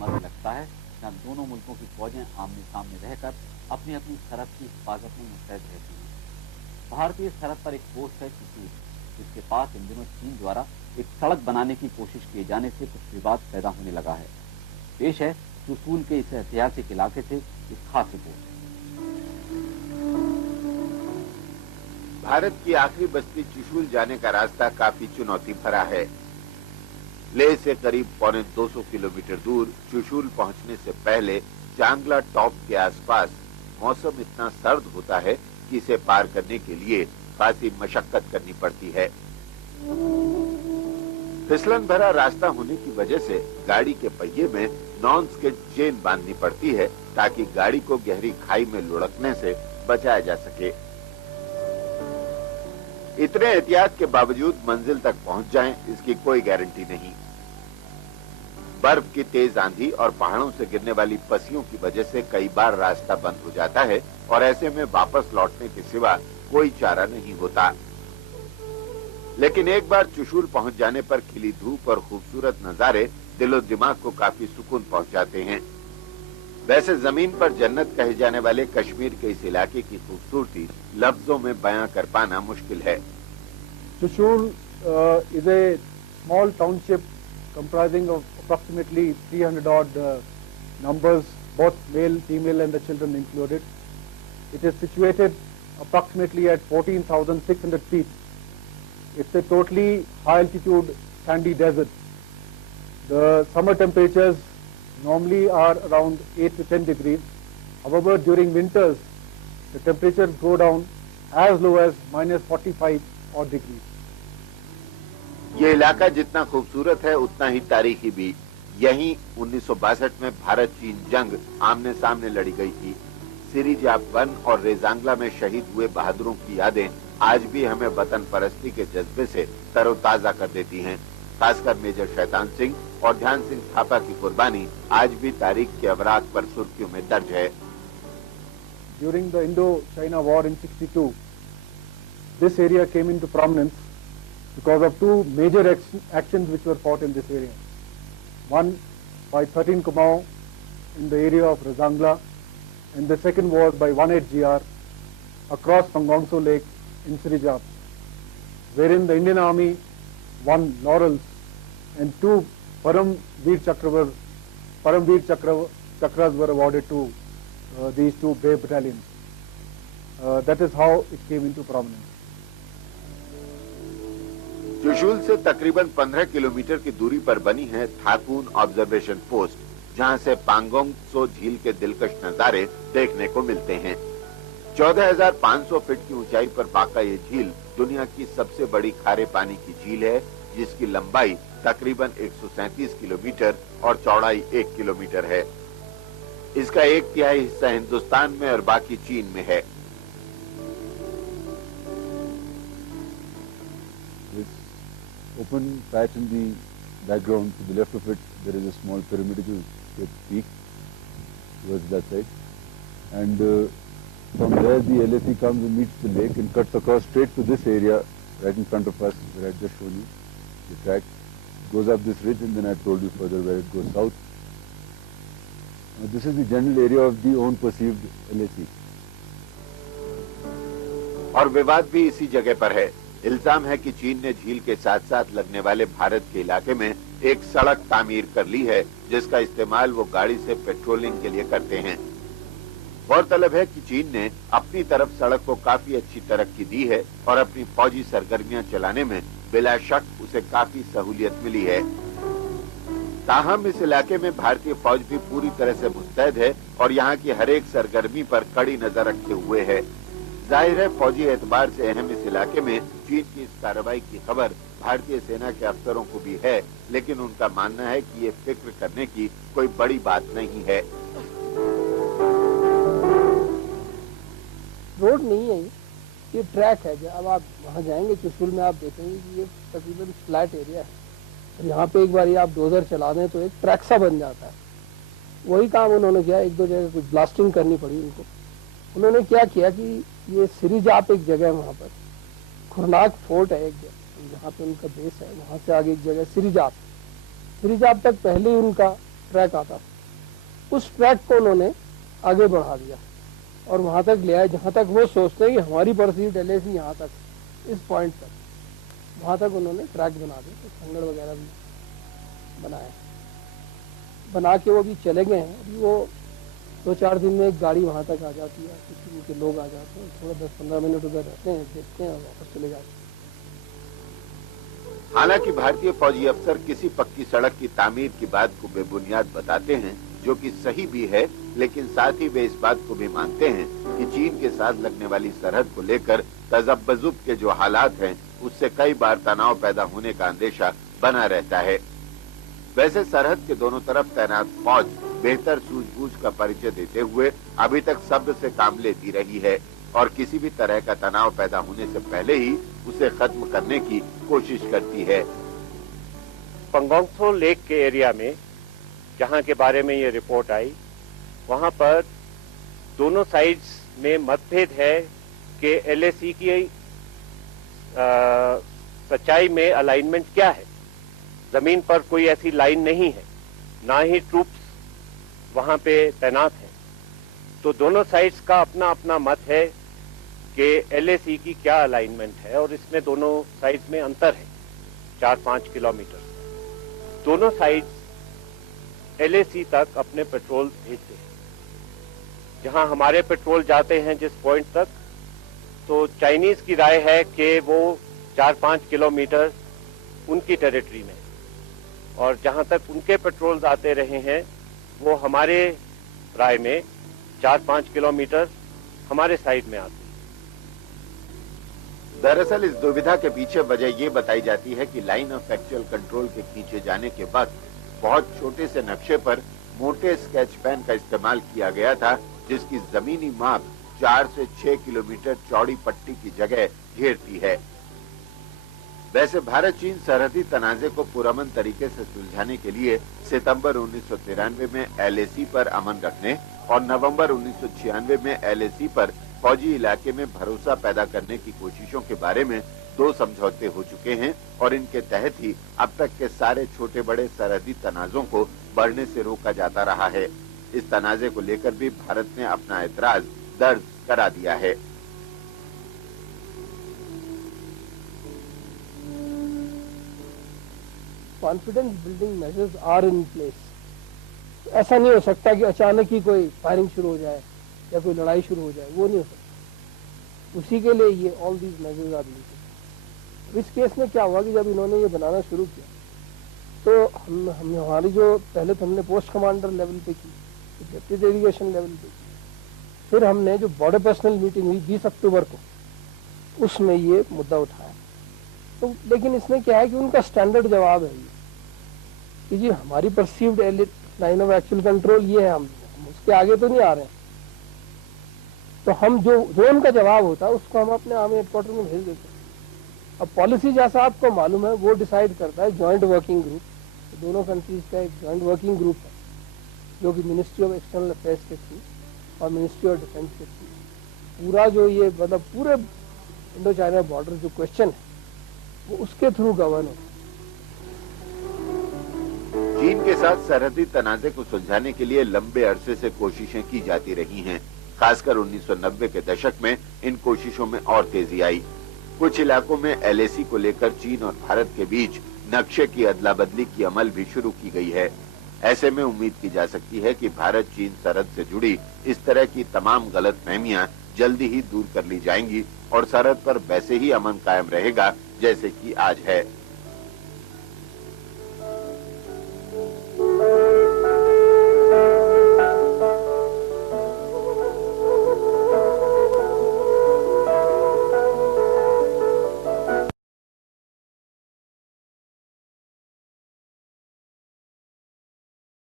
मत लगता है जहां दोनों मुल्कों की फौजें आमने सामने रहकर अपनी अपनी सरहद की हिफाजत में मुस्तैद रहती हैं। भारतीय सरहद पर एक पोस्ट है चुशूल, जिसके पास इन दिनों चीन द्वारा एक सड़क बनाने की कोशिश किए जाने से कुछ विवाद पैदा होने लगा है। पेश है चुशूल के इस ऐतिहासिक इलाके से एक खास रिपोर्ट। भारत की आखिरी बस्ती चुशूल जाने का रास्ता काफी चुनौती भरा है। लेह से करीब पौने 200 किलोमीटर दूर चुशूल पहुंचने से पहले चांगला टॉप के आसपास मौसम इतना सर्द होता है कि इसे पार करने के लिए खासी मशक्कत करनी पड़ती है। फिसलन भरा रास्ता होने की वजह से गाड़ी के पहिए में नॉन स्किड चेन बांधनी पड़ती है ताकि गाड़ी को गहरी खाई में लुढ़कने से बचाया जा सके। इतने एहतियात के बावजूद मंजिल तक पहुंच जाएं, इसकी कोई गारंटी नहीं। बर्फ की तेज आंधी और पहाड़ों से गिरने वाली पसियों की वजह से कई बार रास्ता बंद हो जाता है और ऐसे में वापस लौटने के सिवा कोई चारा नहीं होता। लेकिन एक बार चुशूल पहुंच जाने पर खिली धूप और खूबसूरत नजारे दिलो दिमाग को काफी सुकून पहुंचाते हैं। वैसे जमीन पर जन्नत कहे जाने वाले कश्मीर के इस इलाके की खूबसूरती लफ्जों में बयां कर पाना मुश्किल है। Chushul is a small township comprising of approximately 300 odd numbers, both male, female and the children included. It is situated approximately at 14,600 feet. It's a totally high altitude sandy desert. The summer temperatures normally are around 8 to 10 degrees. However, during winters, the temperatures go down as low as minus 45 odd degrees. ये इलाका जितना खूबसूरत है उतना ही तारीखी भी। यहीं 1962 में भारत चीन जंग आमने सामने लड़ी गई थी। सिरिजाप वन और रेजांगला में शहीद हुए बहादुरों की यादें आज भी हमें वतन परस्ती के जज्बे से तरोताजा कर देती हैं। खासकर मेजर शैतान सिंह और ध्यान सिंह थापा की कुर्बानी आज भी तारीख के अवराक पर सुर्खियों में दर्ज है। During the Indo-China War in 62, this area came into prominence because of two major actions which were fought in this area. One by 13 Kumaon in the area of Razangla, and the second was by 18GR across Pangongso Lake in Sirijap, wherein the Indian Army won laurels and two Paramveer Chakras were awarded to these two brave battalions. That is how it came into prominence. Chushul से तकरीबन 15 kilometre की दूरी पर बनी है थाकून observation post, जहां से पांगोंग सो झील के दिलकश नजारे देखने को मिलते हैं। 14,500 फीट की ऊंचाई पर वाक़ा ये झील दुनिया की सबसे बड़ी खारे पानी की झील है, जिसकी लंबाई तकरीबन 137 किलोमीटर और चौड़ाई 1 किलोमीटर है। इसका 1/3 हिस्सा हिंदुस्तान में और बाकी चीन में है। Open patch in the background, to the left of it there is a small pyramidal peak towards that side, and from there the LAC comes and meets the lake and cuts across straight to this area right in front of us where I had just shown you. The track goes up this ridge and then I told you further where it goes south. This is the general area of the own perceived LAC. और विवाद भी इसी जगह पर है। इल्जाम है कि चीन ने झील के साथ साथ लगने वाले भारत के इलाके में एक सड़क तामीर कर ली है, जिसका इस्तेमाल वो गाड़ी से पेट्रोलिंग के लिए करते हैं। गौरतलब है कि चीन ने अपनी तरफ सड़क को काफी अच्छी तरक्की दी है और अपनी फौजी सरगर्मियां चलाने में बिला शक उसे काफी सहूलियत मिली है। ताहम इस इलाके में भारतीय फौज भी पूरी तरह से मुस्तैद है और यहाँ की हर एक सरगर्मी पर कड़ी नजर रखे हुए है। जाहिर है फौजी एतबार से अहम इस इलाके में चीन की इस कार्रवाई की खबर भारतीय सेना के अफसरों को भी है, लेकिन उनका मानना है कि ये फिक्र करने की कोई बड़ी बात नहीं है। रोड नहीं है, ये ट्रैक है। अब आप वहाँ जाएंगे चुशूल में, आप देखेंगे कि ये तकरीबन फ्लैट एरिया है और यहाँ पे एक बार आप डोजर चला दें तो एक ट्रैक सा बन जाता है। वही काम उन्होंने किया, एक दो जगह कुछ ब्लास्टिंग करनी पड़ी उनको। उन्होंने क्या किया कि ये सिरिजाप एक जगह है, वहाँ पर खुरनाक फोर्ट है एक जगह जहाँ पे उनका बेस है, वहाँ से आगे एक जगह सिरिजाप तक पहले ही उनका ट्रैक आता, उस ट्रैक को उन्होंने आगे बढ़ा दिया और वहां तक ले आए जहां तक वो सोचते हैं कि हमारी परसीव्ड LAC यहाँ तक, इस पॉइंट तक वहां तक उन्होंने ट्रैक बना दिया। तो संगड़ वगैरह भी बनाए, बना के वो भी चले गए हैं। अभी वो 2-4 दिन में एक गाड़ी वहां तक आ जाती है, किसी उनके लोग आ जाते हैं, थोड़ा 10-15 मिनट उधर रहते हैं, देखते हैं और वापस चले जाते हैं। हालांकि भारतीय फौजी अफसर किसी पक्की सड़क की तामीर की बात को बेबुनियाद बताते हैं, जो कि सही भी है, लेकिन साथ ही वे इस बात को भी मानते हैं कि चीन के साथ लगने वाली सरहद को लेकर तजब्बुज़ के जो हालात हैं, उससे कई बार तनाव पैदा होने का अंदेशा बना रहता है। वैसे सरहद के दोनों तरफ तैनात फौज बेहतर सूझबूझ का परिचय देते हुए अभी तक सब्र से काम लेती रही है और किसी भी तरह का तनाव पैदा होने से पहले ही उसे खत्म करने की कोशिश करती है। पंगोंग त्सो लेक के एरिया में जहां के बारे में ये रिपोर्ट आई, वहां पर दोनों साइड्स में मतभेद है कि LAC की सच्चाई में अलाइनमेंट क्या है। जमीन पर कोई ऐसी लाइन नहीं है, ना ही ट्रूप्स वहां पे तैनात हैं। तो दोनों साइड्स का अपना अपना मत है कि LAC की क्या अलाइनमेंट है और इसमें दोनों साइड्स में अंतर है 4-5 किलोमीटर। दोनों साइड्स LAC तक अपने पेट्रोल भेजते हैं। जहां हमारे पेट्रोल जाते हैं जिस पॉइंट तक, तो चाइनीज की राय है कि वो 4-5 किलोमीटर उनकी टेरिटरी में, और जहां तक उनके पेट्रोल आते रहे हैं वो हमारे राय में 4-5 किलोमीटर हमारे साइड में आते हैं। दरअसल इस दुविधा के पीछे वजह ये बताई जाती है कि लाइन ऑफ एक्चुअल कंट्रोल के खींचे जाने के बाद बहुत छोटे से नक्शे पर मोटे स्केच पेन का इस्तेमाल किया गया था, जिसकी जमीनी माप 4 से 6 किलोमीटर चौड़ी पट्टी की जगह घेरती है। वैसे भारत चीन सरहदी तनाजे को पुरअमन तरीके से सुलझाने के लिए सितंबर 1993 में LAC पर अमन रखने और नवंबर 1996 में LAC पर फौजी इलाके में भरोसा पैदा करने की कोशिशों के बारे में 2 समझौते हो चुके हैं और इनके तहत ही अब तक के सारे छोटे बड़े सरहदी तनाजों को बढ़ने से रोका जाता रहा है। इस तनाजे को लेकर भी भारत ने अपना एतराज दर्ज करा दिया है। Confidence building measures are in place. ऐसा नहीं हो सकता कि अचानक ही कोई फायरिंग शुरू हो जाए या कोई लड़ाई शुरू हो जाए, वो नहीं हो सकता। उसी के लिए ये all these measures are legal. इस केस में क्या हुआ कि जब इन्होंने ये बनाना शुरू किया तो हम हमारी जो पहले तो हमने पोस्ट कमांडर लेवल पे की, डिप्टी डेलीगेशन लेवल पे की, फिर हमने जो बॉर्डर पर्सनल मीटिंग हुई 20 अक्टूबर को, उसमें ये मुद्दा उठाया। तो लेकिन इसमें क्या है कि उनका स्टैंडर्ड जवाब है ये कि जी हमारी perceived line of actual control ये है, हम उसके आगे तो नहीं आ रहे हैं। तो हम जो उनका जवाब होता है उसको हम अपने आर्मी हेडक्वार्टर में भेज देते हैं। अब पॉलिसी जैसा आपको मालूम है वो डिसाइड करता है जॉइंट वर्किंग ग्रुप। तो दोनों कंट्रीज का एक जॉइंट वर्किंग ग्रुप है जो कि मिनिस्ट्री ऑफ एक्सटर्नल अफेयर्स के थ्रू और मिनिस्ट्री ऑफ डिफेंस के थ्रू पूरा जो ये मतलब पूरे इंडो चाइना बॉर्डर जो क्वेश्चन है वो उसके थ्रू गवर्न होता है। चीन के साथ सरहदी तनाजे को सुलझाने के लिए लंबे अरसे से कोशिशें की जाती रही हैं। खासकर 1990 के दशक में इन कोशिशों में और तेजी आई। कुछ इलाकों में LAC को लेकर चीन और भारत के बीच नक्शे की अदला बदली की अमल भी शुरू की गई है। ऐसे में उम्मीद की जा सकती है कि भारत चीन सरहद से जुड़ी इस तरह की तमाम गलतफहमियां जल्दी ही दूर कर ली जाएंगी और सरहद पर वैसे ही अमन कायम रहेगा जैसे कि आज है।